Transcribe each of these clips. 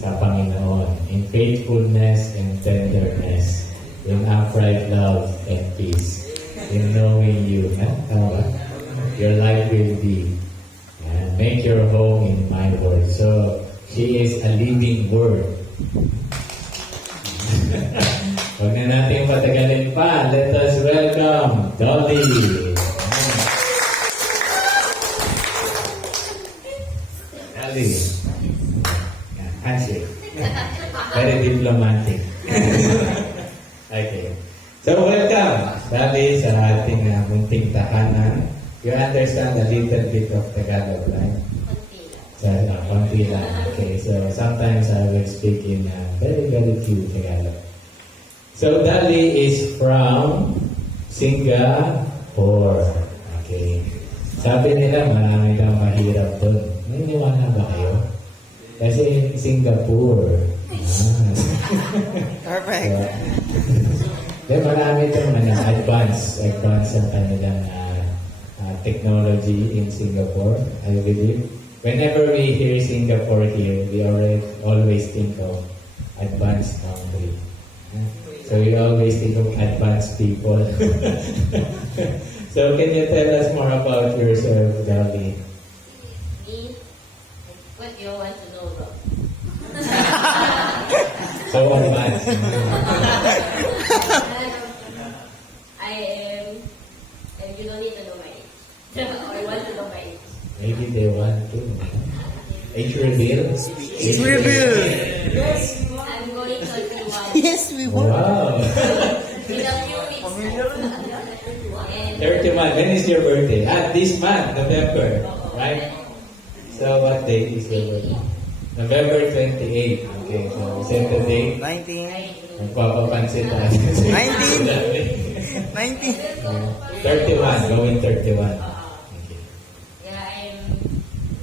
sa Panginoon, in faithfulness and tenderness, in upright love and peace, in knowing you. Your life will be. And make your home in my word. So, she is a living word. Huwag na natin patagalin pa. Let us welcome Dolly. Dolly. Handshake. Very diplomatic. Okay. So, welcome, Dolly, sa ating munting tahanan. You understand a little bit of Tagalog, right? Konti lang. Okay, so sometimes I will speak in very, very few Tagalog. So, Dolly is from Singapore. Okay. Sabi nila, marami daw mahirap doon. Naniniwala ba kayo? Kasi Singapore. Perfect. Marami itong advance ang kanilang technology in Singapore, I believe. Whenever we hear Singapore here, we always think of advanced country. So we always think of advanced people. So can you tell us more about yourself, Dolly? Me? What do you want to know about? So advanced. I am, and you don't need to know my age. Or you want to know my age. Maybe they want to. Age reveal? Age reveal. I'm going 31. Yes, we want. Wow. In a few weeks. And 31. When is your birthday? This month, November. Right? So what date is your birthday? November 28. Okay, so set the date. 19. Magpapapansin tayo. 19. 31. Going 31. Okay. yeah, I'm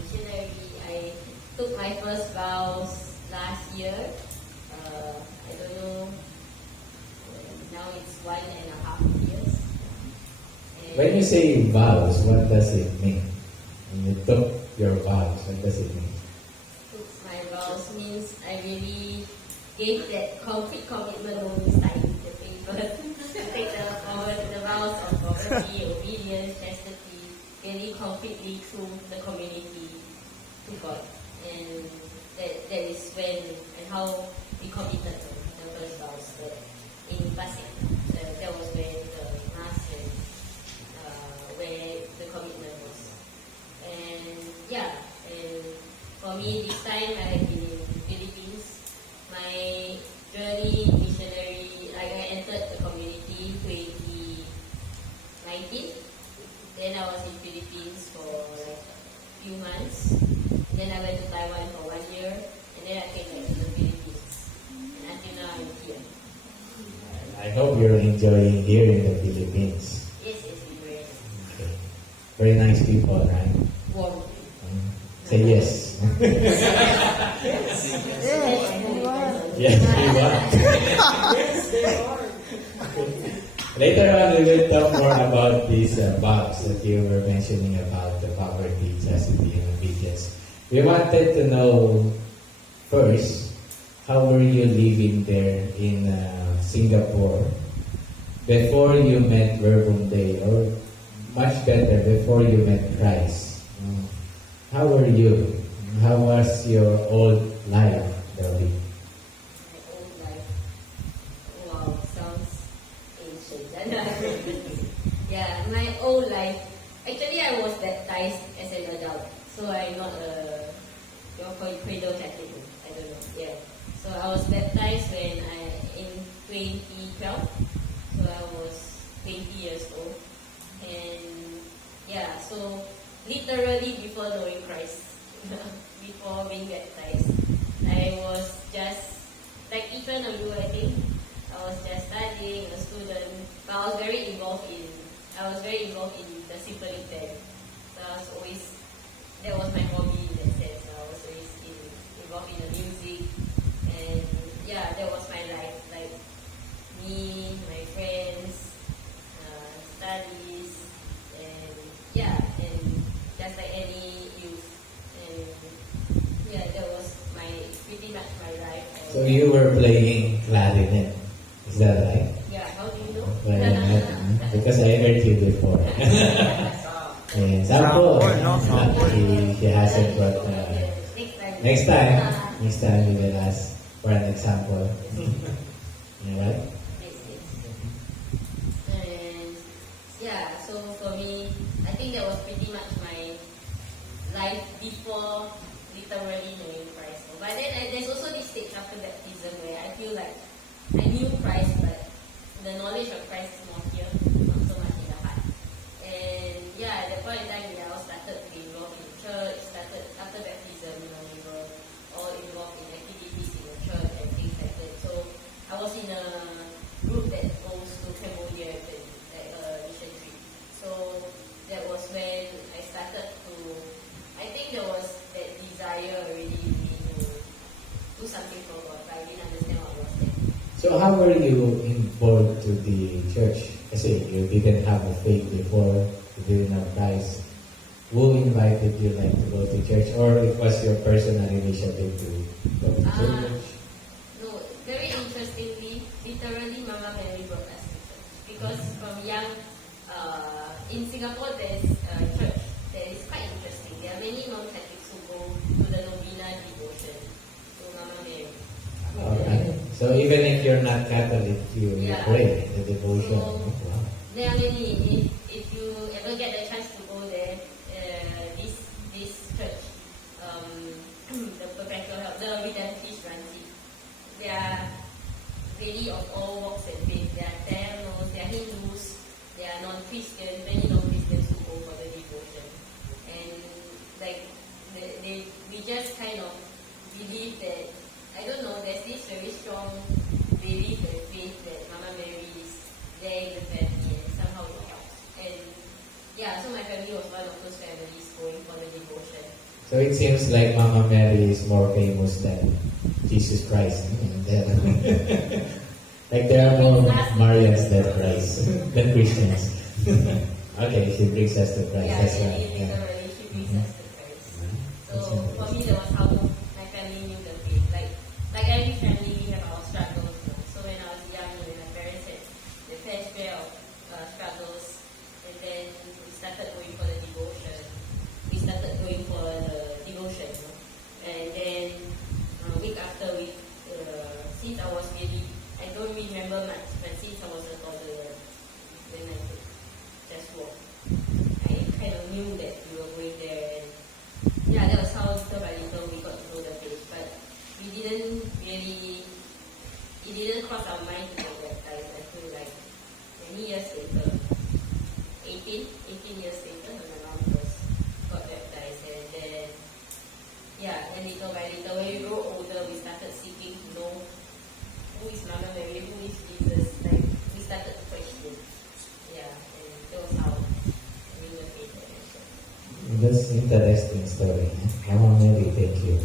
missionary. I took my first vows last year. I don't know. Now it's 1.5 years. And When you say vows, what does it mean? When you took your vows, what does it mean? took my vows means I really gave that concrete commitment when we signed the paper to take the vows of poverty, obedience, chastity, really concretely through the community to God. And that is when and how we committed the first vows in Pasig. That was when the mass and where the commitment was. And yeah, and for me this time I have been in the Philippines. My journey missionary, like I entered the community 2019. Then I was in Philippines for like a few months. Then I went to Taiwan for 1 year. And then I came back to the Philippines. And until now I'm here. I hope you're enjoying here in the Philippines. Yes, it's been very nice. Okay. Very nice people, right? Warm. Say yes. Yes, we are. Later on, we will talk more about these vows that you were mentioning about the poverty, chastity, and obedience. We wanted to know first, how were you living there in Singapore before you met Verbum Dei, or much better, before you met Christ? How were you? How was your old life, Dolly? My old life. Wow, sounds ancient. Yeah, my old life. Actually, I was baptized as an adult. So I'm not your cradle Catholic. I don't know. Yeah. So I was baptized in 2012. So I was 20 years old. And yeah, so literally before knowing Christ, before being baptized, I was just like each one of you, I think. I was just studying, a student, but I was very involved in the symphony band. So that was my hobby in that sense. I was always involved in the music, and yeah, that was my life. Like me, my friends, studies, and yeah, and just like any youth, and yeah, that was pretty much my my life. So you were playing clarinet, is that right? Yeah, how do you know? Clarinet, because I heard you before. And sample, she hasn't got. Next time. Next time we will ask for an example. Alright? Yes, yes. And yeah, so for me, I think that was pretty much my life before literally knowing Christ. But then there's also this stage after baptism where I feel like I knew Christ, but the knowledge of Christ is more here, not so much in the heart. And yeah, at that point in time, we all started to be involved in church, started after baptism, we were all involved in activities in the church and things like that. So I was in a group that goes to Cambodia at a mission trip. So that was when I started to, I think there was that desire already in me to do something for God, but I didn't understand what was there. So how were you involved to the church? Kasi you didn't have a faith before, you didn't have Christ. Who invited you like to go to church, or it was your personal initiative to go to church? No, very interestingly, literally Mama Mary brought us to church. Because from young, in Singapore there's a church that is quite interesting. There are many non-Catholics who go to the novena devotion to Mama Mary. Okay. So even if you're not Catholic, you pray the devotion. So, Wow. there are many. If you ever get the chance to go there, this church, the Perpetual Help, the Redemptive Branch, they are really of all walks and faith. They are Tamils, they are Hindus, they are non-Christians, many non-Christians who go for the devotion. And like we just kind of believe that, I don't know, there's this very strong belief and faith that Mama Mary is there in the family and somehow it helps. And yeah, so my family was one of those families going for the devotion. So it seems like Mama Mary is more famous than Jesus Christ. Like there are more Marians than Christ, than Christians. Okay, she brings us to Christ. Yeah, That's really, right. Yeah. literally, she brings us to Christ. So That's for me, that was how my family knew the faith. Like every family, we have our struggles. So when I was young, when my parents had the fair share of struggles, and then we started going for the devotion. We started going for the devotion, and then week after week, since I was really, I don't remember much, but since I was a toddler, when I could just walk, I kind of knew that we were going there, and yeah, that was how little by little we got to know the faith. But we didn't really, it didn't cross our mind to get baptized. I feel like many years later, 18 years later, when my mom first got baptized, and then yeah, and little by little, when we grow older, we started seeking to know who is Mama Mary, who is Jesus. Like we started to question. Yeah, and that was how we were faith connection. That's interesting story. Mama Mary, thank you.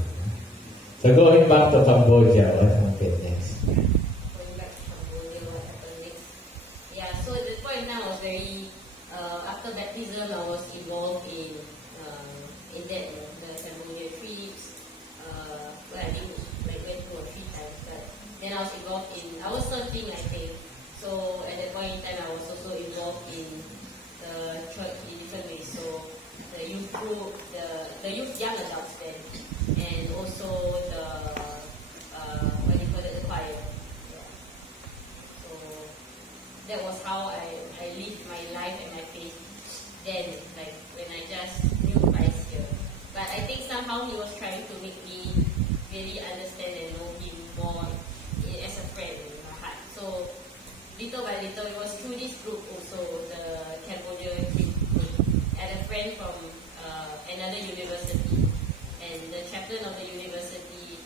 So going back to Cambodia, what happened next? Going back to Cambodia, what happened next? Yeah, so at that point in time, I was very, after baptism, I was involved in that, the Cambodia trips. Well, I didn't like went 2 or 3 times, but then I was involved in, I was serving, I think. So at that point in time, I was also involved in the church in different ways. So the youth group, the youth young adults then, and also the what do you call it, the choir. Yeah. So that was how I lived my life and my faith then, like when I just knew Christ here. But I think somehow he was trying to make me really understand and know him more as a friend in my heart. So little by little, it was through this group also, the Cambodia trip group. I had a friend from another university, and the chaplain of the university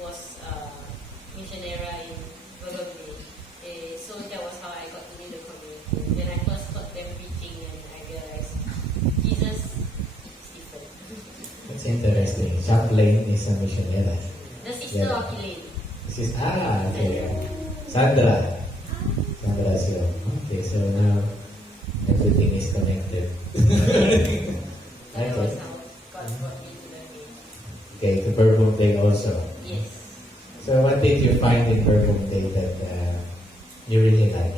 was missionary in Bologna. So that was how I got to know the community. When I first heard them preaching, and I realized Jesus is different. That's interesting. Chaplain is a missionary. The sister of Elaine. This is, okay. Sandra. Sandra Sio. Okay, so now everything is connected. That was Okay. how God brought me to the faith. Okay, the purple thing also. Yes. So what did you find in Verbum Day that you really like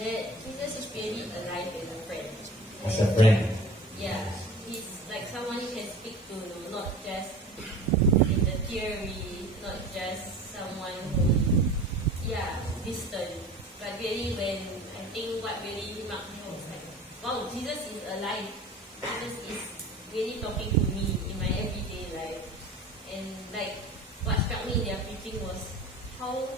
That Jesus is really alive as a friend. as a friend? Yeah, he's like someone you can speak to, not just in the theory, not just someone who, yeah, distant. But really when, I think what really marked me was like, wow, Jesus is alive. Jesus is really talking to me in my everyday life. And like, what struck me in their preaching was how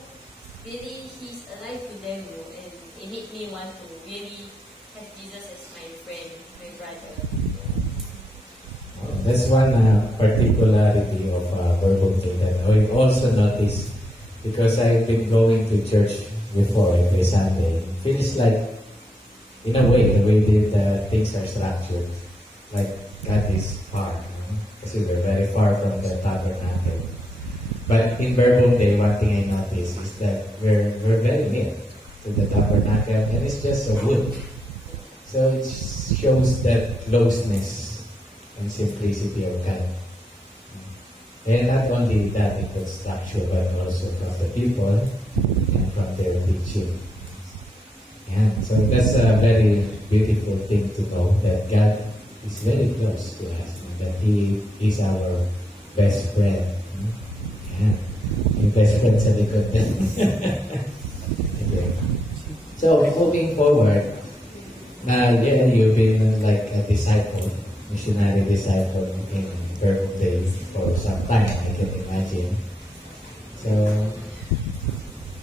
really he's alive to them, and it made me want to really have Jesus as my friend, my brother. That's one particularity of Verbum Day that I also noticed because I've been going to church before every Sunday. It feels like, in a way, the way that things are structured, like God is far, because we're very far from the tabernacle. But in Verbum Day, one thing I noticed is that we're very near to the tabernacle, and it's just a wood. So it shows that closeness and simplicity of God. And not only that, it was structure, but also from the people and from their teaching. And so that's a very beautiful thing to know, that God is very close to us, and that He is our best friend. And yung best friend sa likod din. Okay. So moving forward, yeah, you've been like a disciple, missionary disciple in Verbum Day for some time, I can imagine. So,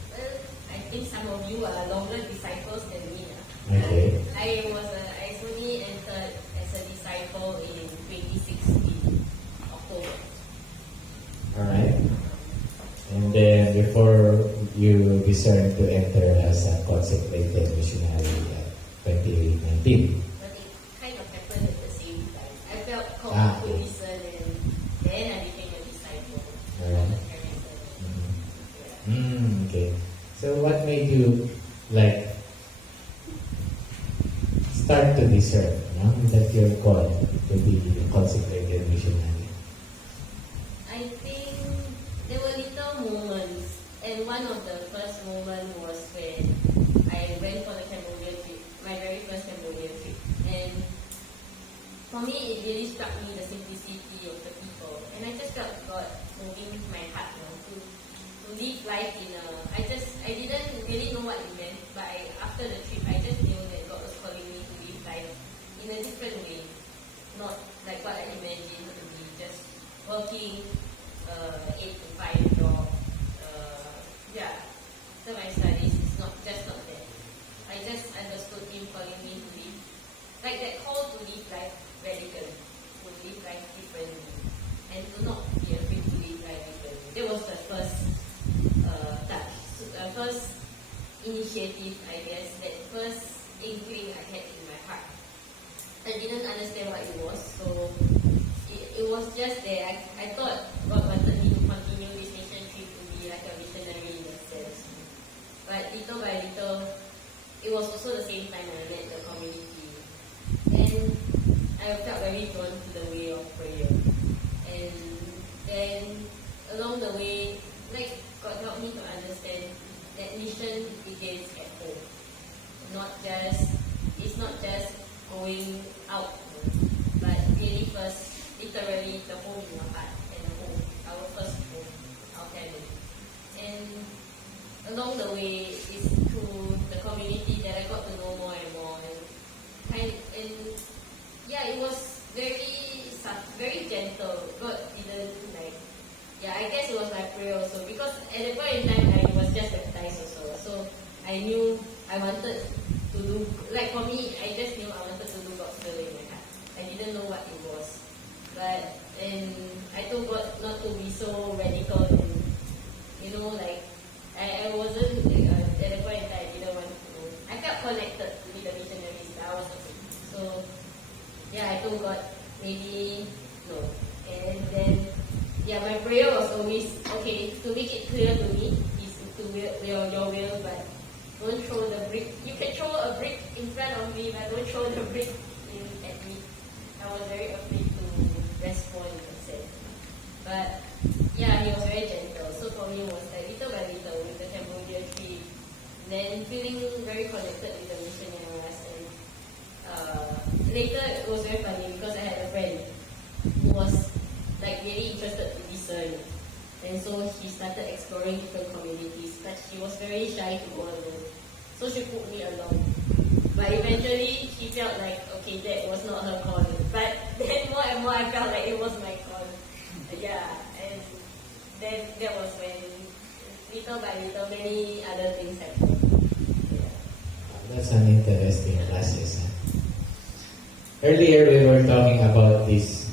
Well, I think some of you are longer disciples than me. okay. I only entered as a disciple in 2016, October. Alright. And then before you discerned to enter as a consecrated missionary at 2019. But it kind of happened at the same time. I felt called Ah, to okay. listen, and then I became a disciple. Alright. Yeah. Okay. So what made you like start to discern, that you're called to be a consecrated missionary? I think there were little moments, and one of the first moments was when I went for the Cambodia trip, my very first Cambodia trip. And for me, it really struck me the simplicity of the people, and I just felt God moving my heart to live life in a. I didn't really know what it meant, but after the trip, I just knew that God was calling me to live life in a different way, not like what I imagined to be just working 8 to 5 job. Yeah, so my studies is not that. I just understood Him calling me to live, like that call to live life radically, to live life differently, and to not be afraid to live life differently. That was the first touch, first initiative, I guess, that first inkling I had in my heart. I didn't understand what it was, so it was just there. I thought God wanted me to continue this mission trip to be like a missionary in that sense. But little by little, it was also the same time when I met the community. And I felt very drawn to the way of prayer. And then along the way, like God helped me to understand that mission begins at home. It's not just going out, but really first, literally the home in your heart, and the home, our first home, our family. And along the way, it's through the community that I got to know more and more, and yeah, it was very gentle. God didn't like. Yeah, I guess it was my prayer also, because at that point in time I was just baptized also. So I knew I wanted to do, like for me, I just knew I wanted to do God's will in my heart. I didn't know what it was. But, and I told God not to be so radical, and, like, I wasn't, at that point in time, I didn't want to, I felt connected to be the missionaries that I was also. So, yeah, I told God, maybe, no. And then, yeah, my prayer was always, okay, to make it clear to me, is to will your will, but don't throw the brick. You can throw a brick in front of me, but don't throw the brick at me. I was very afraid to respond in that sense. But, yeah, he was very gentle. So for me, it was like little by little with the Cambodia trip, then feeling very connected with the missionaries. And later, it was very funny because I had a friend who was like really interested to discern. And so she started exploring different communities, but she was very shy to go alone. So she put me along. But eventually, she felt like, okay, that was not her call. But then more and more, I felt like it was my call. Yeah, and then that was when, little by little, many other things happened. Yeah. That's an interesting process. Earlier, we were talking about this,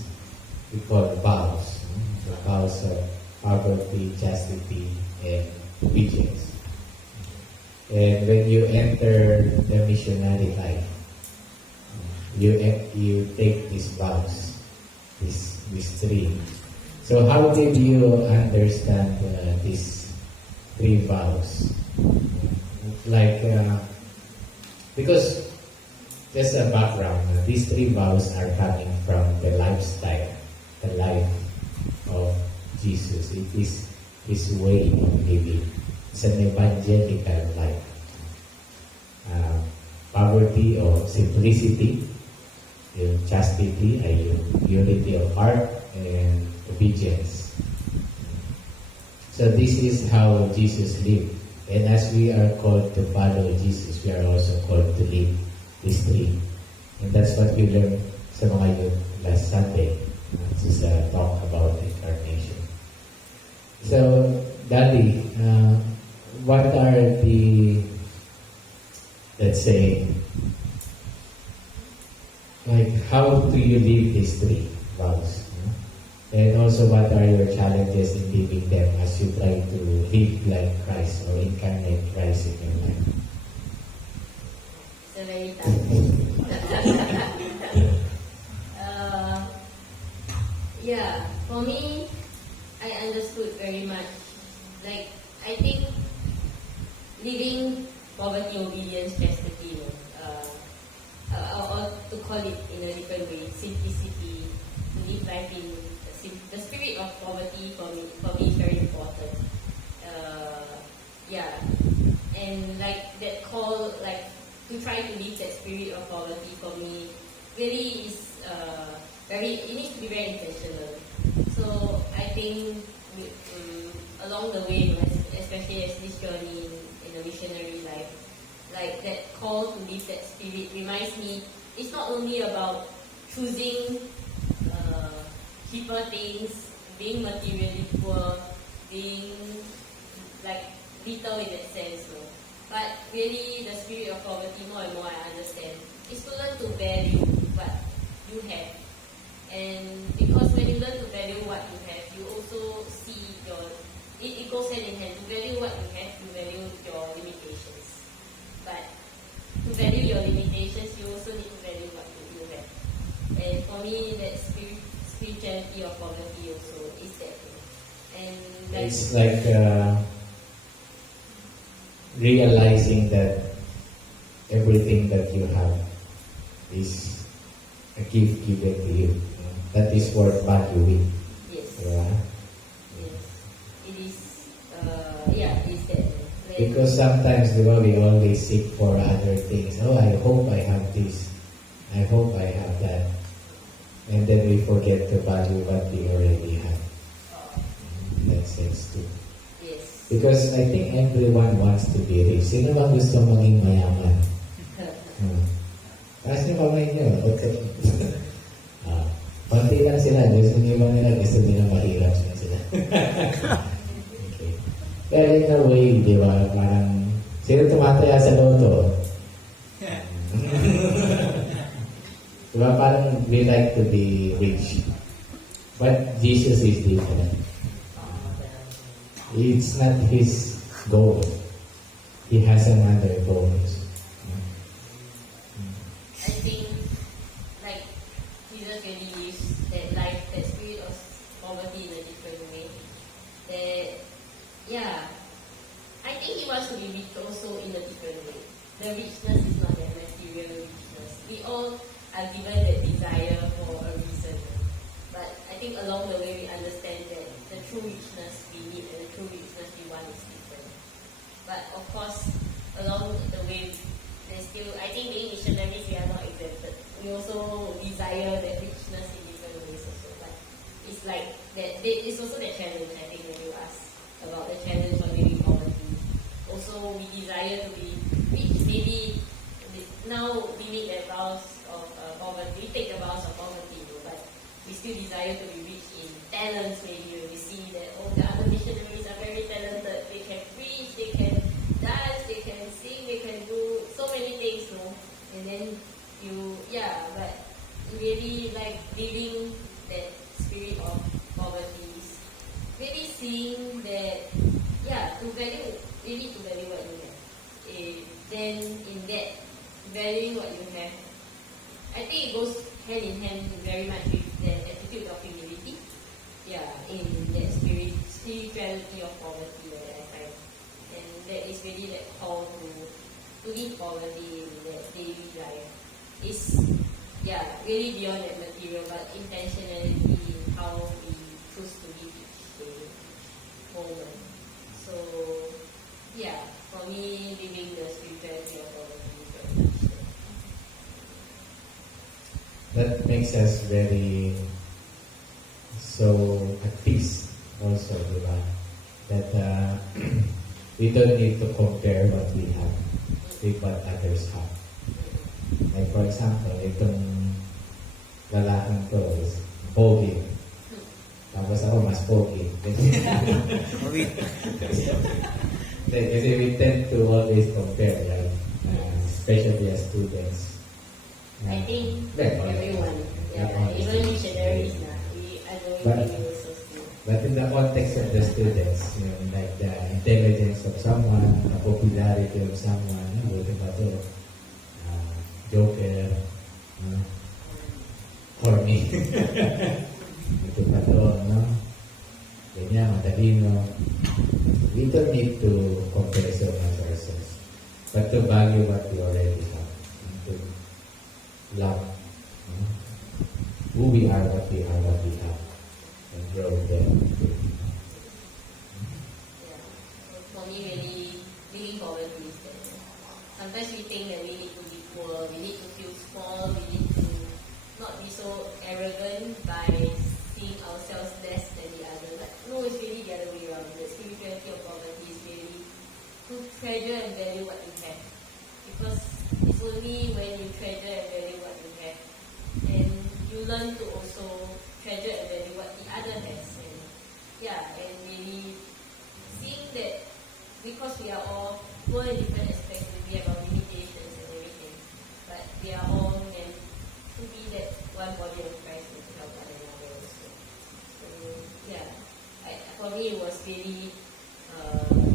we call vows. The vows of poverty, chastity, and obedience. And when you enter the missionary life, you take these vows, these three. So how did you understand these three vows? Like, because just a background, these three vows are coming from the lifestyle, the life of Jesus. It is His way of living. It's an evangelical life. Poverty or simplicity, yung chastity ay yung purity of heart, and obedience. So this is how Jesus lived. And as we are called to follow Jesus, we are also called to live these three. And that's what we learned sa mga youth last Sunday. This is a talk about incarnation. So, Dolly, what are the, let's say, like how do you live these three vows? And also, what are your challenges in living them as you try to live like Christ or incarnate Christ in your life? It's a very tough. Yeah, for me, I understood very much. Like, I think living poverty, obedience, chastity, or to call it in a different way, simplicity, to live life in the spirit of poverty for me is very important. Yeah, and like that call, like to try to live that spirit of poverty for me really is it needs to be very intentional. So I think along the way, especially as this journey in a missionary life, like that call to live that spirit reminds me it's not only about choosing cheaper things, being materially poor, being like little in that sense, no? But really the spirit of poverty, more and more I understand, is to learn to value what you have. And because when you learn to value what you have, you also see it goes hand in hand. To value what you have, you value your limitations. But to value your limitations, you also need to value what you have. And for me, that spirituality of poverty also is that. And like, it's like realizing that everything that you have is a gift given to you. That is worth valuing. yes, Yeah. yes, it is. Yeah, it is that. Like, Because sometimes, we always seek for other things. Oh, I hope I have this. I hope I have that. And then we forget to value what we already have. In that sense too. yes. Because I think everyone wants to be rich. Sino bang gusto maging mayaman? Taas niyo kamay niyo. Konti lang sila. Gusto niyo ba nila? Gusto nila mahirap sila. Okay. Pero in a way, di ba? Parang, sino tumataya sa loto? Di ba? Parang we like to be rich. But Jesus is different. It's not His goal. He has another goal. I think, like, Jesus really lives that life, that spirit of poverty in a different way. That, yeah, I think He wants to be rich also in a different way. The richness is not that material richness. We all are given that desire for a reason. But I think along the way we understand that the true richness we need and the true richness we want is different. But of course, along the way, there's still, I think being missionaries, we are not exempted. We also desire that richness in different ways also. But it's like, it's also the challenge, I think, when you ask about the challenge of living poverty. Also, we desire to be rich. Maybe now we make the vows of poverty, we take the vows of poverty, but we still desire to be rich in talents. Maybe we see that, oh, the other missionaries are very talented. They can preach, they can dance, they can sing, they can do so many things, no? And then but really like living that spirit of poverty, maybe seeing that, to value what you have. Then in that, valuing what you have, I think it goes hand in hand very much with the attitude of humility. Yeah, in that spirituality of poverty that I find. And that is really that call to live poverty in that daily life. Is really beyond that material, but intentionality in how we choose to live each day, each moment. So, for me, living the spirituality of poverty is very much That makes us very so at peace also, diba? That we don't need to compare what we have with what others have. Like for example, itong lalaking to is pogi. Tapos ako mas pogi. Kasi we tend to always compare, right? Especially as students. I think everyone, even missionaries na, we are going to be also still. But in the context of the students, like the intelligence of someone, the popularity of someone, buti pa to, joker, corny. Buti pa to, ganyan, matalino. We don't need to compare so much ourselves, but to value what we already have, and to love who we are, what we have, and grow there. For me, really, living poverty is that sometimes we think that we need to be poor, we need to feel small, we need to not be so arrogant by seeing ourselves less than the other. But no, it's really the other way around. The spirituality of poverty is really to treasure and value what you have. Because it's only when you treasure and value what you have, and you learn to also treasure and value what the other has. And really seeing that because we are all poor in different aspects, and we have our limitations and everything, but we are all meant to be that one body of Christ and to help one another also. So for me it was really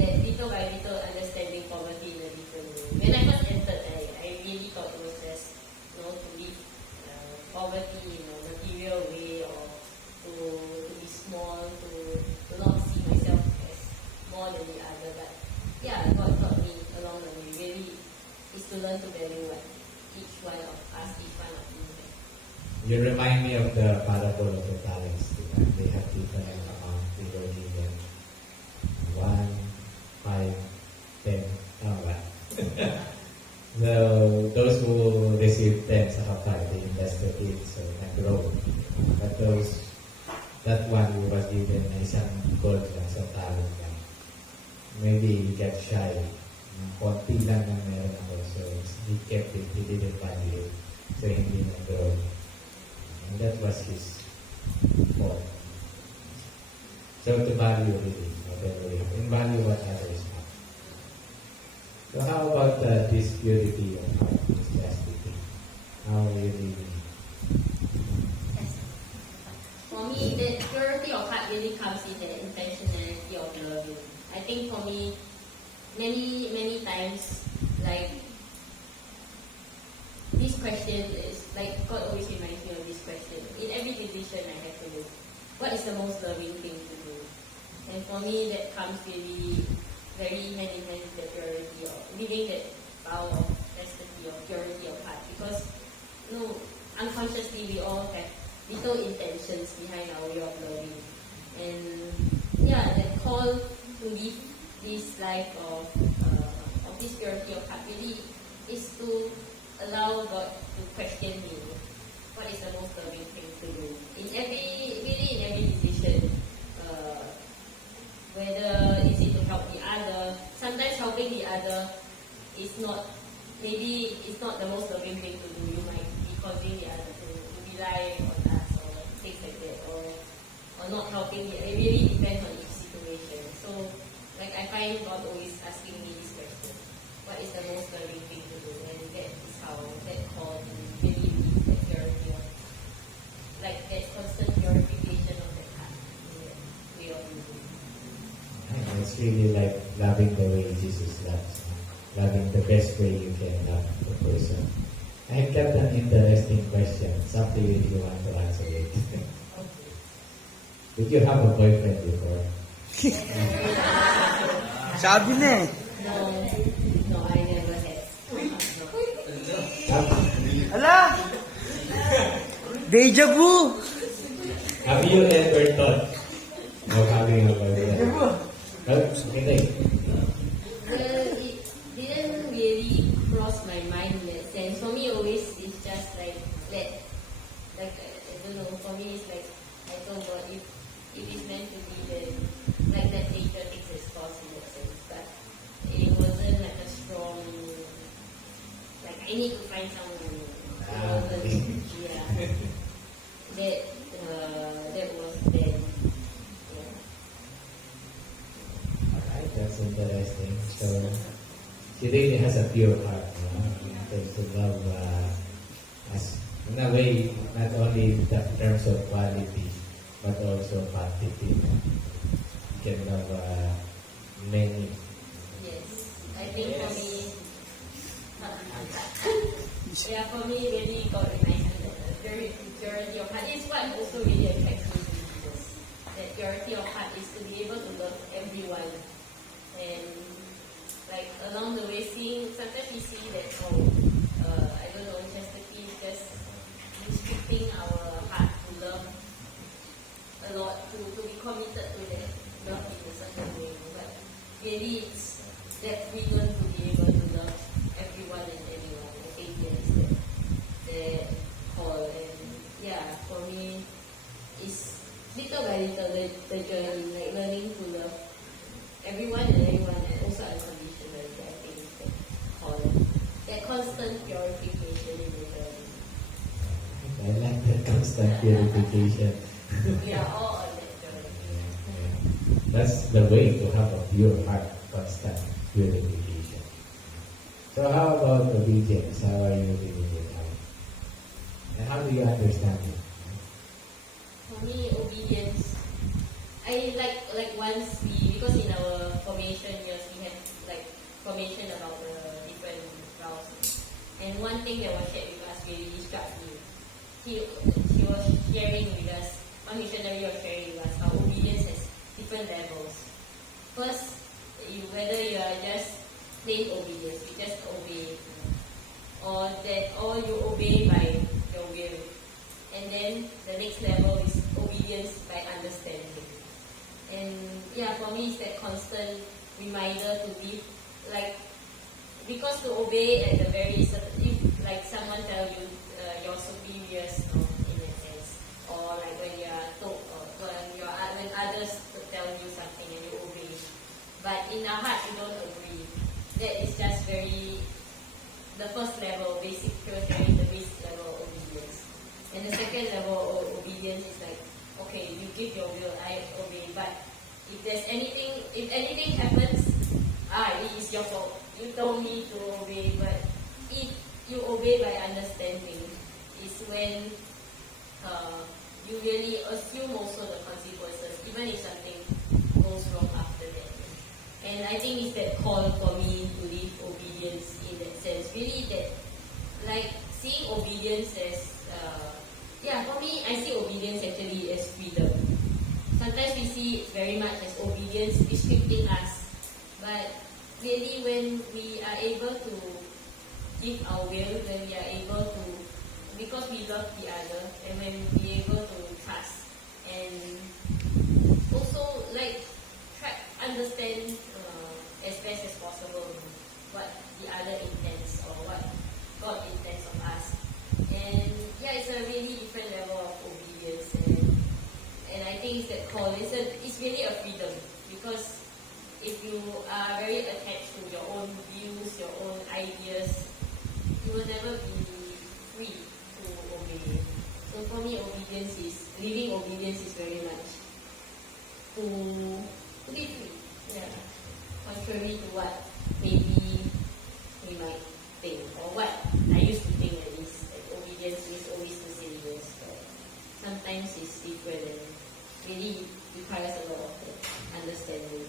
that little by little understanding poverty in a different way. When I first entered, I really thought it was just to live poverty in a material way, or to be small, to not see myself as more than the other. But God taught me along the way really is to learn to value what each one of us, each one of you have. You remind me of the parable of the talents. They have different amount. They were given 1, 5, 10. So those who received 10 sa 5, they invested it, so nag-grow. But that one who was given isang gold lang, sa talent lang, maybe he got shy. Konti lang ang meron ako, so he kept it, he didn't value it, so hindi nag-grow. And that was his fault. So to value really, whatever we have, and value what others have. So how about this purity of heart, this chastity? How really? For me, the purity of heart really comes in the intentionality of loving. I think for me, many times, like, this question is, like, God always reminds me of this question. In every decision I have to make, what is the most loving thing to do? And for me, that comes really very hand in hand with the purity of living that vow of chastity, of purity of heart. Because, unconsciously we all have little intentions behind our way of loving. And yeah, that call to live this life of this purity of heart really is to allow God to question me. What is the most loving thing to do in every decision? Whether is it to help the other? Sometimes helping the other is not, maybe it's not the most loving thing to do. You might be causing the other to rely on us or things like that, or not helping the other. It really depends on each situation. So, like I find God always asking me this question: what is the most loving thing to do? And that is how that call to really that purity of, like that constant purification of the heart, in that way of living. And it's really like loving the way Jesus loves. Loving the best way you can love the person. I got an interesting question. It's up to you if you want to answer it. Did you have a boyfriend before? Sabi na eh. No, I never had. Ala! Deja vu! Have you ever thought of having a boyfriend? Well, okay. It didn't really cross my mind in that sense. For me, always it's just like that. Like I don't know. For me, it's like I told God, if it's meant to be, then like that nature takes its course in that sense. But it wasn't like a strong. Like I need to find someone. Yeah. That was then. Yeah. Alright, that's interesting. So, she really has a pure heart, in terms of love, as in a way, not only in terms of quality, but also quantity. You can love many. Yes, I think for me, yeah, for me, really God reminds me that the purity of heart is what also really attracts me to Jesus. That purity of heart is to be able to love everyone, and like along the way, sometimes we see that I don't know, chastity is just restricting our heart to love a lot, to be committed to that love in a certain way, but really it's that freedom to be able to love everyone and anyone. I think that's the call, and yeah, for me, it's little by little the journey, like learning to love everyone and everyone, and also unconditionally. I think is the call, that constant purification in the journey. I like that constant purification. We are all on that journey. Yeah. That's the way to have a pure heart, constant purification. So how about obedience? How are you living it out? And how do you understand it? For me, obedience, I like once because in our formation years we had like formation about the different routes, and one thing that was shared with us really struck me. He was sharing with us, one missionary was sharing with us how obedience has different levels. First, whether you are just plain obedience, you just obey, or you obey by your will. And then the next level is obedience by understanding. And yeah, for me it's that constant reminder to live like, because to obey at the very if like someone tell you your superiors, in a sense, or like when you are told, or when others tell you something and you obey, but in our heart you don't agree. That is just the first level, basic purity, the basic level of obedience. And the second level of obedience is like, okay, you give your will, I obey, but if anything happens, it is your fault. You told me to obey, but if you obey by understanding, is when you really assume also the consequences, even if something goes wrong after that. And I think it's that call for me to live obedience in that sense. Really that, like, seeing obedience as, for me, I see obedience actually as freedom. Sometimes we see it very much as obedience restricting us. But really when we are able to give our will, when we are able to, because we love the other, and when we are able to trust and also like try understand as best as possible what the other intends or what God intends of us. And yeah, it's a really different level of obedience, and I think it's that call. It's really a freedom, because if you are very attached to your own views, your own ideas, you will never be free to obey. So for me, living obedience is very much to be free. Yeah. Contrary to what maybe we might think, or what I used to think at least, that obedience is always the same. But sometimes it's different and really requires a lot of understanding.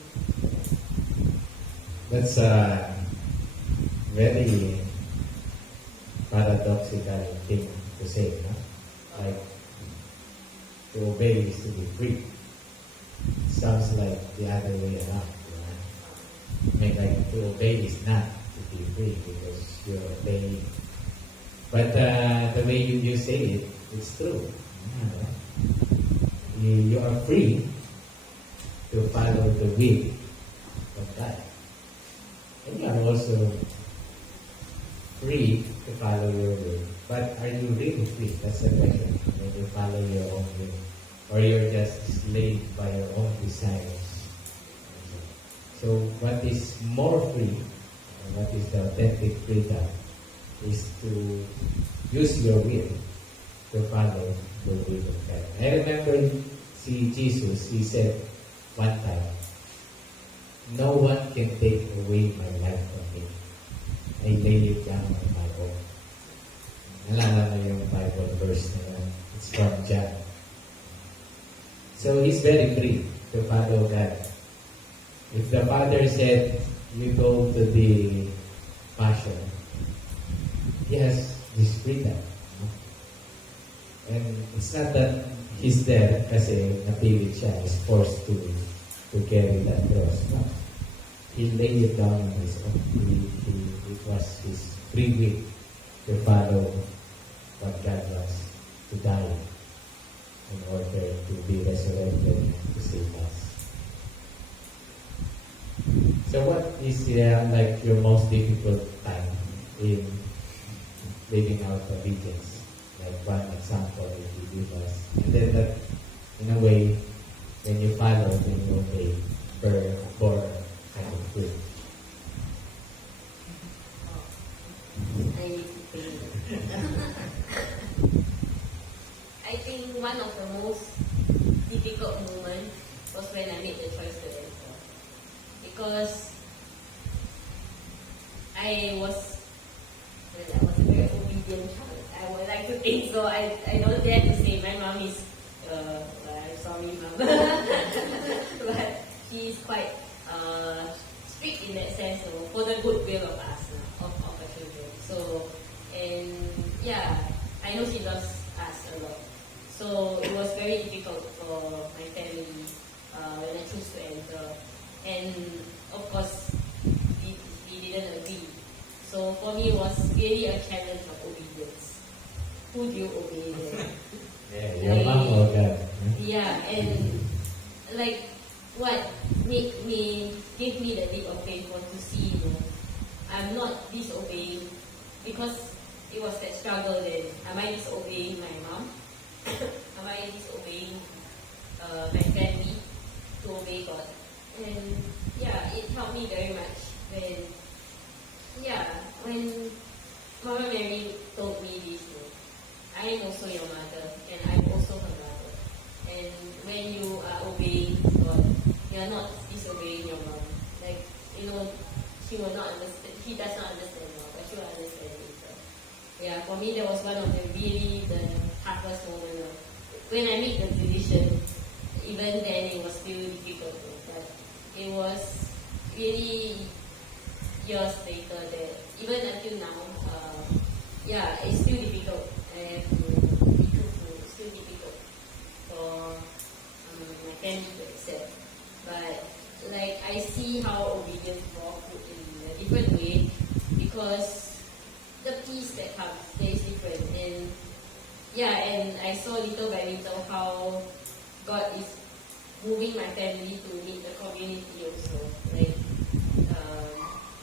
That's a very paradoxical thing to say, no? Like, to obey is to be free. Sounds like the other way around. I mean, like, to obey is not to be free because you're obeying. But the way you say it, it's true. You are free to follow the will of God. And you are also free to follow your will. But are you really free? That's the question. When you follow your own will. Or you're just slave by your own desires. So what is more free, what is the authentic freedom, is to use your will to follow the will of God. I remember Jesus, he said one time, "No one can take away my life from me. I lay it down on my own." Nalala mo yung Bible verse na yun. It's from John. So he's very free to follow God. If the Father said, "You go to the passion," he has this freedom. And it's not that he's there kasi napilit siya, is forced to carry that cross. No. He laid it down on his own. It was his free will to follow what God was, to die in order to be resurrected to save us. So what is like your most difficult time in living out obedience? Like one example if you give us. And then that, in a way, when you follow, then you obey for kind of good. I need to think. I think one of the most difficult moments was when I made the choice to enter. Because I was a very obedient child. I would like to think so. I don't dare to say my mom is, I'm sorry mom. But she is quite strict in that sense, so for the goodwill of us, of our children. So, and yeah, I know she loves us a lot. So it was very difficult for my family when I chose to enter. And of course, we didn't agree. So for me, it was really a challenge of obedience. Who do you obey then? Yeah, your mom or God. Yeah, and like what gave me the leap of faith was to see, I'm not disobeying, because it was that struggle then. Am I disobeying my mom? Am I disobeying my family to obey God? And yeah, it helped me very much when Mama Mary told me this, I am also your mother and I'm also her mother. And when you are obeying God, you are not disobeying your mom. Like, she will not understand. She does not understand now, but she will understand later. Yeah, for me, that was one of the toughest moments. When I made the decision, even then it was still difficult. But it was really years later that even until now, it's still difficult. I have to be truthful. It's still difficult for my family to accept. But like, I see how obedience works in a different way, because the peace that comes there is different. And I saw little by little how God is moving my family to meet the community also. Like,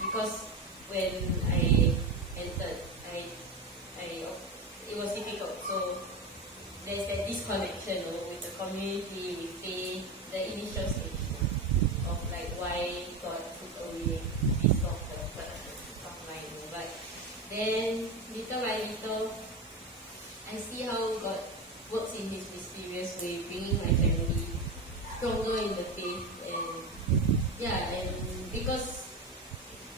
because when I entered, it was difficult. So there's that disconnection with the community, with faith, the initial stage of like why God took away this of mine. But then little by little, I see how God works in His mysterious way, bringing my family stronger in the faith, and and because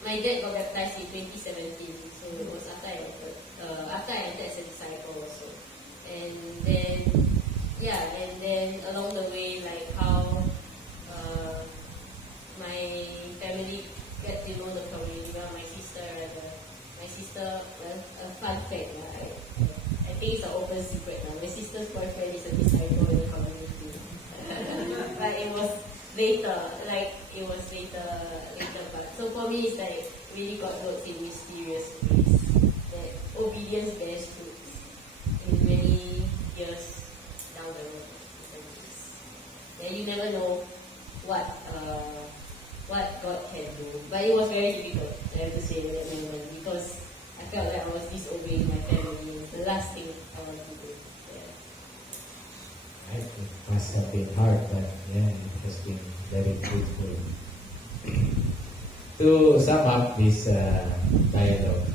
my dad got baptized in 2017, so it was after I entered as a disciple also. And then along the way, like how my family get to know the community. Well, my sister, a fun fact, I think it's an open secret now. My sister's boyfriend is a disciple in the community. But it was later, but so for me, it's like really God works in mysterious ways. That obedience bears fruit in many years down the road. And you never know what God can do. But it was very difficult, I have to say, at that moment, because I felt like I was disobeying my family. The last thing I want to do. Right? It must have been hard, but yeah, it has been very fruitful. To sum up this dialogue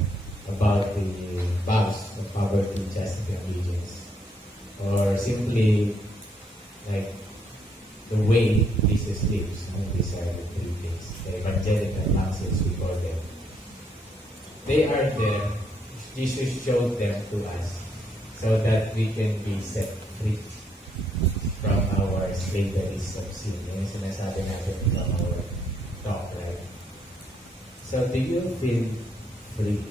about the vows of poverty, chastity, and obedience, or simply like the way Jesus lives, these are the three things, the evangelical counsels we call them. They are there. Jesus showed them to us so that we can be set free from our slaveries of sin. Yung sinasabi natin from our talk, right? So do you feel free?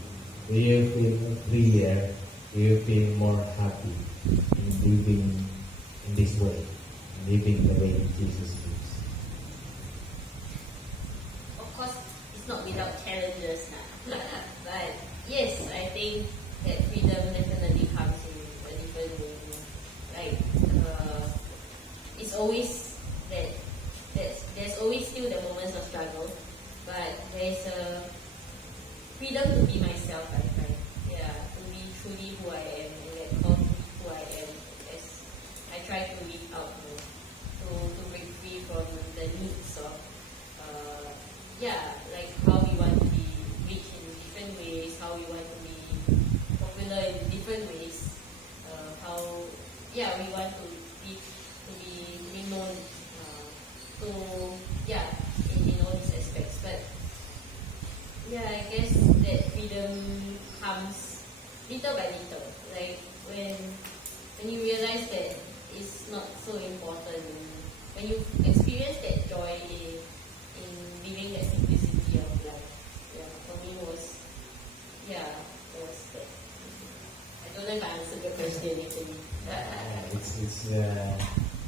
Do you feel freer? Do you feel more happy in living in this way? Living the way Jesus lives? Of course, it's not without challenges. But yes, I think that freedom definitely comes in a different way. Like, it's always that there's always still the moments of struggle, but there's a freedom to be myself, I find. Yeah, to be truly who I am, and let God be who I am as I try to live out more, to break free from the needs of, like how we want to be rich in different ways, how we want to be popular in different ways, how we want to be known, in all these aspects. But I guess that freedom comes little by little. Like when you realize that it's not so important, when you experience that joy in living that simplicity of life. For me was that. I don't know if I answered the question actually. It's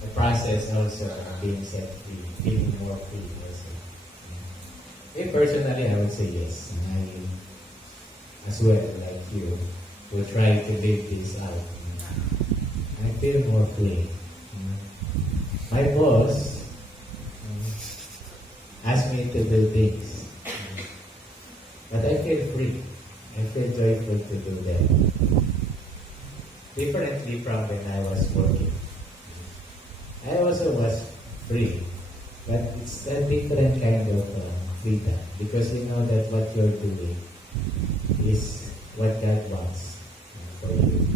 the process also of being set free, feeling more free also. Me personally, I would say yes. I, as well, like you, will try to live this out. I feel more free. My boss asked me to do things, but I feel free. I feel joyful to do them. Differently from when I was working. I also was free, but it's a different kind of freedom, because you know that what you're doing is what God wants for you.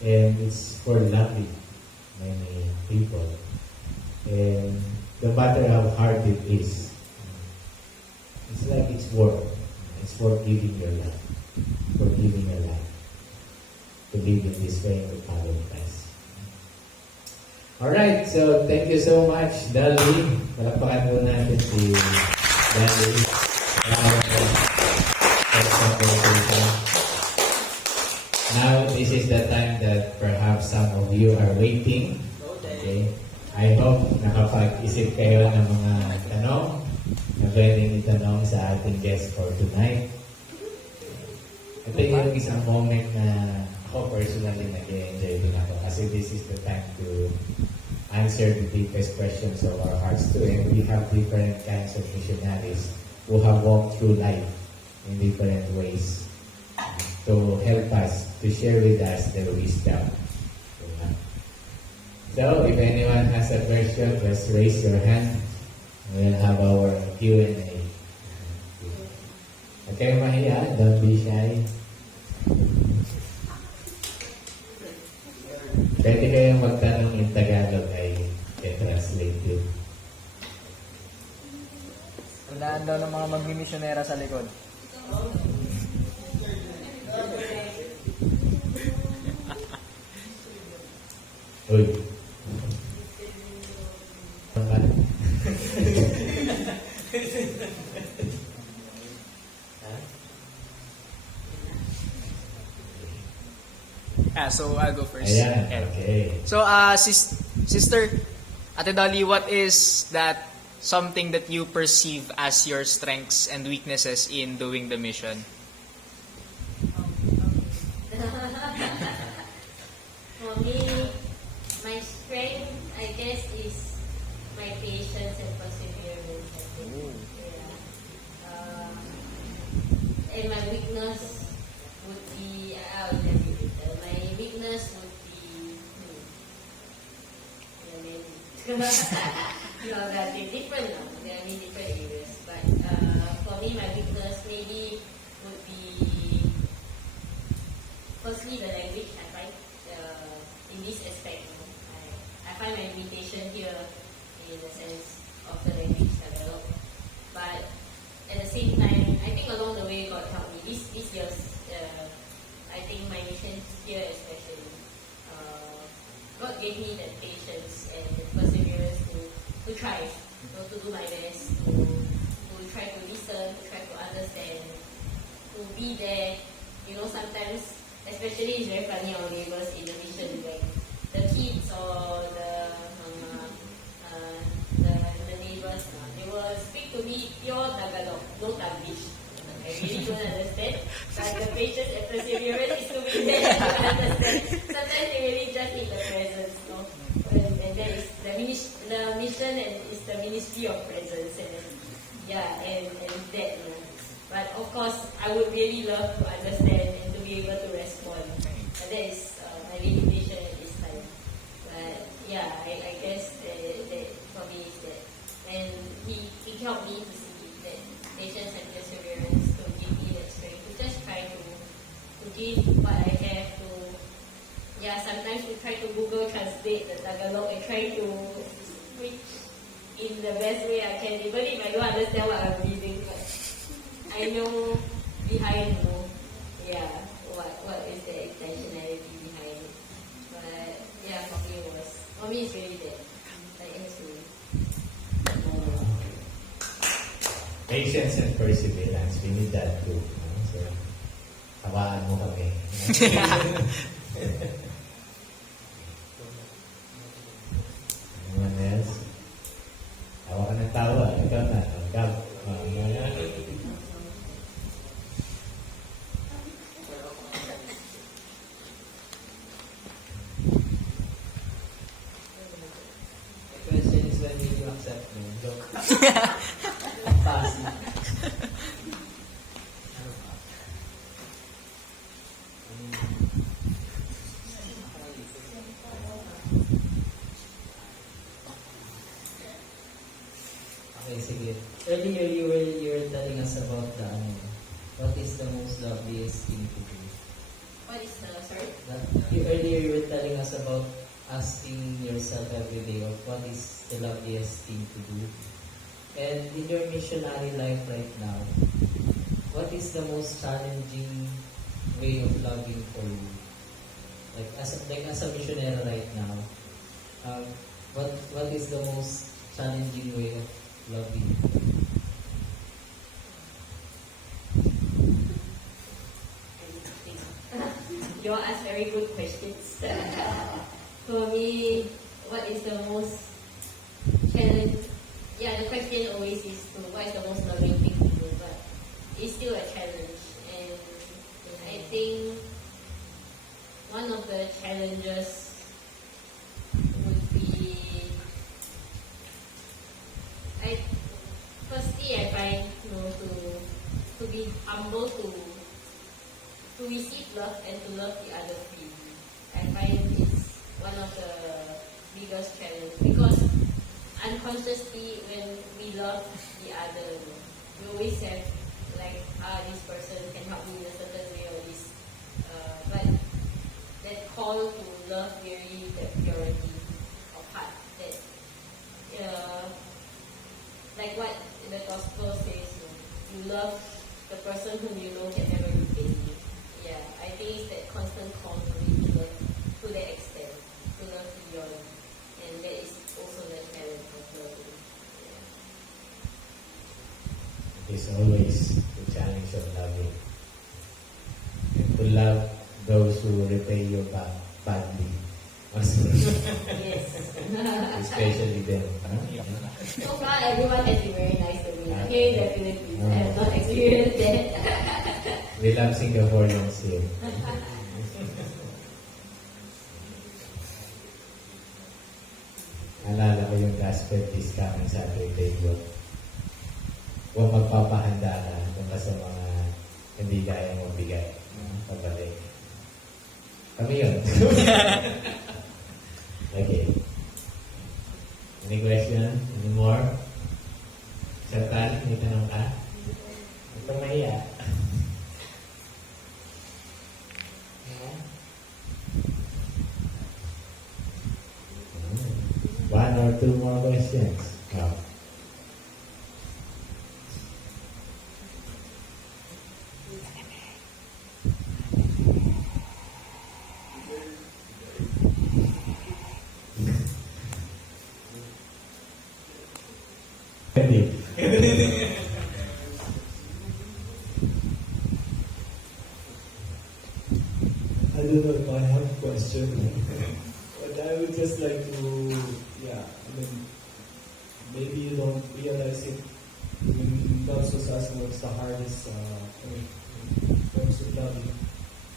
And it's for loving many people. And no matter how hard it is, it's like it's worth. It's for giving your life. For giving your life. To live in this way and to follow Christ. Alright, so thank you so much, Dolly. Palakpakan po natin si Dolly. Now, this is the time that perhaps some of you are waiting. Okay. I hope nakapag-isip kayo ng mga tanong na pwedeng itanong sa ating guest for tonight. Ito yung isang moment na ako personally nag-enjoy din ako kasi this is the time to answer the deepest questions of our hearts too. And we have different kinds of missionaries who have walked through life in different ways to help us, to share with us their wisdom. So, if anyone has a question, just raise your hand. We'll have our Q&A. Okay, mahiya, don't be shy. Pwede kayong magtanong in Tagalog ay i-translate yun. Tandaan daw ng mga magmimisyonera sa likod. Uy. So I'll go first. Ayan, okay. So, Sister Ate Dolly, what is that something that you perceive as your strengths and weaknesses in doing the mission? For me, my strength, I guess, is my patience and perseverance. I think. Yeah. And my weakness would be, I'll tell you later. My weakness would be, no, they're different now. There are many different areas. But for me, my weakness maybe would be, firstly, the language. I find in this aspect, I find my limitation here in the sense of the language develop. But at the same time, I think along the way God helped me. This year's, I think my mission here especially, God gave me that patience and the perseverance to try, to do my best, to try to listen, to try to understand, to be there. Sometimes, especially it's very funny our neighbors in the mission, like the kids or the neighbors, they will speak to me pure Tagalog, no Taglish. I really don't understand, but the patience and perseverance is to be there to understand. Sometimes they really just need the presence, no? And that is the mission, and it's the ministry of presence, and that. But of course, I would really love to understand and to be able to respond. But that is my limitation at this time. But yeah, I guess that for me is that. And he helped me to see that patience and perseverance to give me that strength to just try to give what I have to. Yeah, sometimes we try to Google Translate the Tagalog and try to speak in the best way I can, even if I don't understand what I'm reading. But I know behind, what is the intentionality behind it. But yeah, for me it's really that. Like it's really. Patience and perseverance, we need that too. So, hawaan mo kami. Anyone else? Tawa ka ng tawa. Ikaw na. Gab. The question is when will you accept me? Joke. Pass. Okay, sige. Earlier you were telling us about what is the most loveliest thing to do. What is the, sorry? Earlier you were telling us about asking yourself every day of what is the loveliest thing to do. And in your missionary life right now, what is the most challenging way of loving for you? Like as a missionary right now, what is the most challenging way of loving? You all ask very good questions. For me, what is the most challenge? Yeah, the question always is what is the most loving thing to do, but it's still a challenge. And I think one of the challenges would be humble to receive love and to love the other freely. I find it's one of the biggest challenges because unconsciously when we love the other, we always have like, this person can help me in a certain way or this, but that call to love really the purity of heart. That, like what the gospel says, you love the person whom you know can never repay you. Yeah, I think it's that constant call to me to love to that extent, to love beyond, and that is also the challenge of loving. Yeah. It's always the challenge of loving. And to love those who repay you back badly. Yes. Especially them. So far, everyone has been very nice to me. Okay, definitely. I have not experienced that. We love Singaporeans here. Alala ko yung gospel is coming Saturday yun. Huwag magpapahanda ka kung sa mga hindi kaya mong bigay. Pabalik. Kami yun. Okay. Any question? Any more? Chantal, may tanong ka? Huwag kang mahiya. One or two more questions. Oh. Ready? I don't know if I have a question, but I would just like to, maybe you don't realize it when God was asking what's the hardest in terms of loving.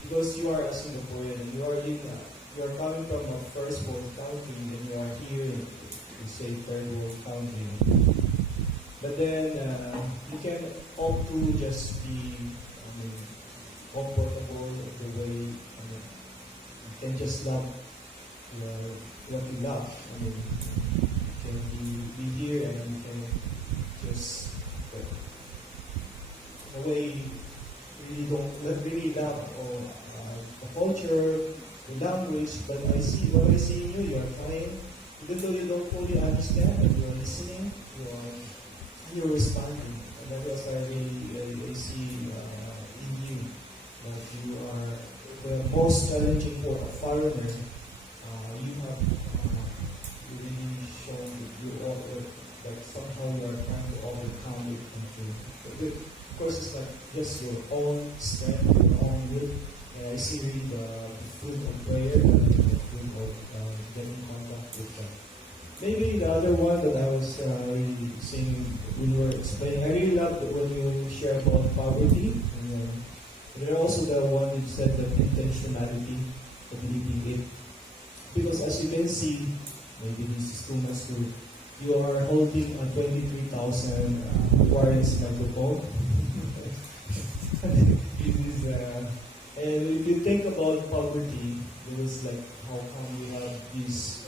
Because you are a Singaporean, you are coming from a first world country, and you are here in, say, third world country. But then you can opt to just be comfortable the way you can just love what you love. You can be here and you can just in a way really love or the culture, the language. But when I see you, you are trying, even though you don't fully understand, but you are listening, you're responding, and that was I see in you that you are the most challenging for a foreigner. You have really shown that you all that somehow you are trying to overcome it but of course it's not just your own strength, your own will. And I see really the fruit of prayer and the fruit of getting contact with God. Maybe the other one that I was really saying, when you were explaining, I really loved when you share about poverty. And then also the one you said that intentionality, of believing it. Because as you can see, maybe this is too much to, you are holding a 23,000 warrants microphone. And if you think about poverty, it was like, how come we have these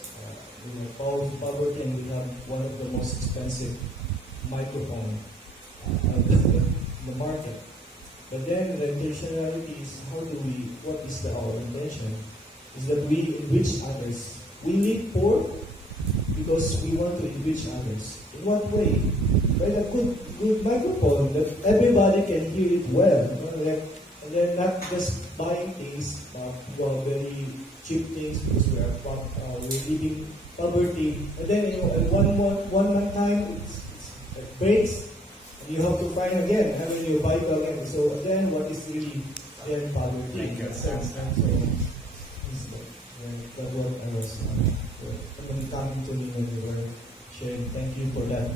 poverty and we have one of the most expensive microphone in the market. But then the intentionality is what is our intention? Is that we enrich others. We live poor because we want to enrich others. In what way? By a good microphone that everybody can hear it well. And then not just buying things, very cheap things because we're living poverty. And then one time it breaks, and you have to find again. I mean, you buy it again. So then, what is really then poverty? That's what I was coming to me when you were sharing. Thank you for that.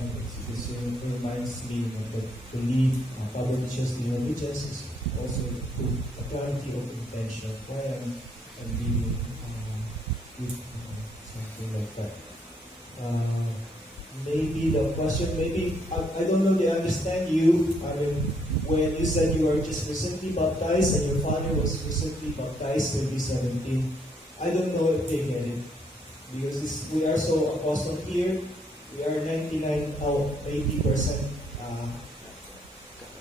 Because it reminds me that to lead poverty just riches is also a clarity of intention. Why I'm living with something like that. maybe the question, maybe, I don't know, they understand you. I mean, when you said you were just recently baptized and your father was recently baptized, 2017, I don't know if they get it. Because we are so accustomed here, we are 99 out of 80%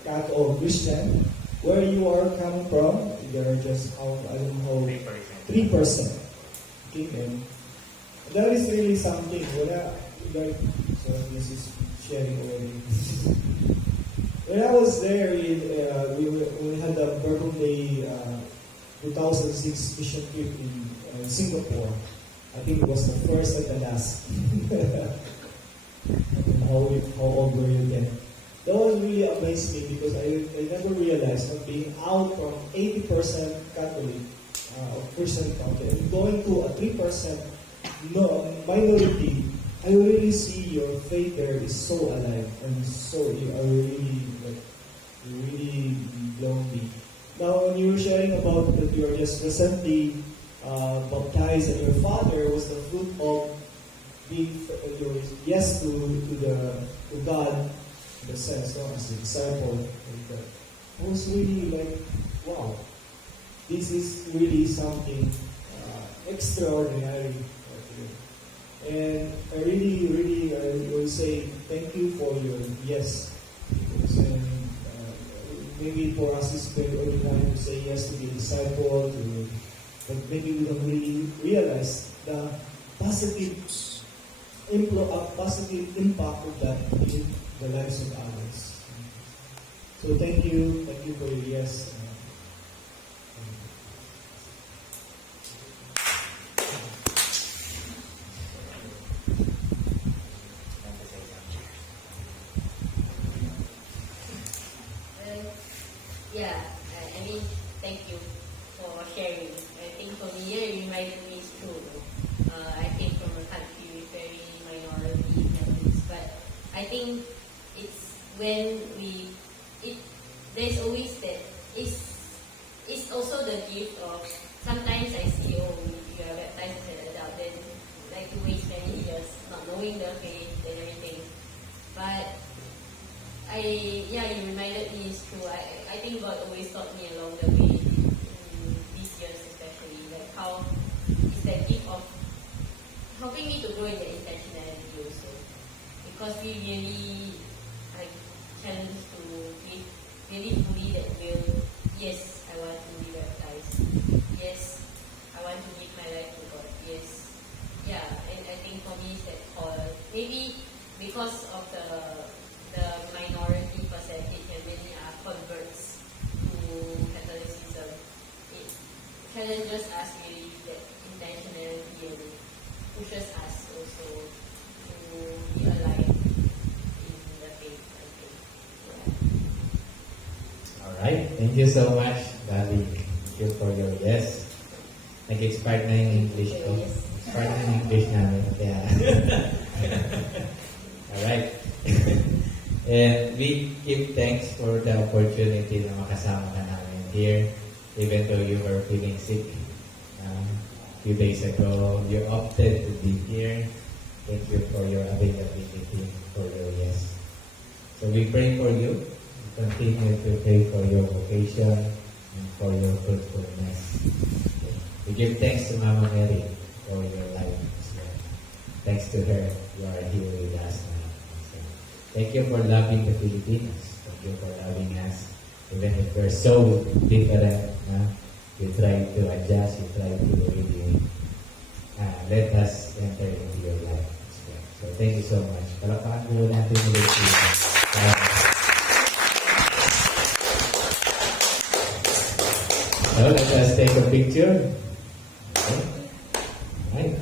Catholic Christian. Where you are coming from, there are just, I don't know, 3%. Okay, and that is really something. So this is sharing already. When I was there, we had a birthday 2006 mission trip in Singapore. I think it was the first and the last. how old were you then? That was really amazed me because I never realized that being out from 80% Catholic, Christian Catholic, and going to a 3% minority, I really see your faith there is so alive and so you are really blown me. Now, when you were sharing about that you are just recently baptized and your father was the fruit of being your yes to God, in the sense, no, as a disciple. And I was really like, wow, this is really something extraordinary. And I really will say thank you for your yes. Because maybe for us it's very early time to say yes to be a disciple, but maybe we don't really realize the positive impact of that in the lives of others. So thank you for your yes. Yeah, I mean, thank you for sharing. I think for me, it reminded me it's true. I came from a country with very minority Catholics, but I think it's when there's always that, it's also the gift of, sometimes I see, oh, you are baptized as an adult, then like to waste many years not knowing the faith and everything. But you reminded me it's true. I think God always taught me along the way, in these years especially, like how it's that gift of helping me to grow in the intentionality also. Because we really challenge to be really fully that will, yes, I want to be baptized. Yes, I want to give my life to God. Yes. Yeah, and I think for me it's that call. Maybe because of the minority percentage and many are converts to Catholicism, it challenges us really that intentionality and pushes us also to be alive in the faith, I think. Yeah. Alright, thank you so much, Dolly. Thank you for your yes. Nag-expired na yung English ko. Yes. Expired na yung English namin. Kaya. Alright. And we give thanks for the opportunity na makasama ka namin here, even though you were feeling sick a few days ago. You opted to be here. Thank you for your availability, for your yes. So we pray for you. We continue to pray for your vocation and for your fruitfulness. Okay. We give thanks to Mama Mary for your life as well. Thanks to her, you are here with us now. Thank you for loving the Filipinos. Thank you for loving us. Even if we're so different, you try to adjust, you try to really let us enter into your life as well. So thank you so much. Palakpakan po natin ulit sila. So let us take a picture. Okay. Right.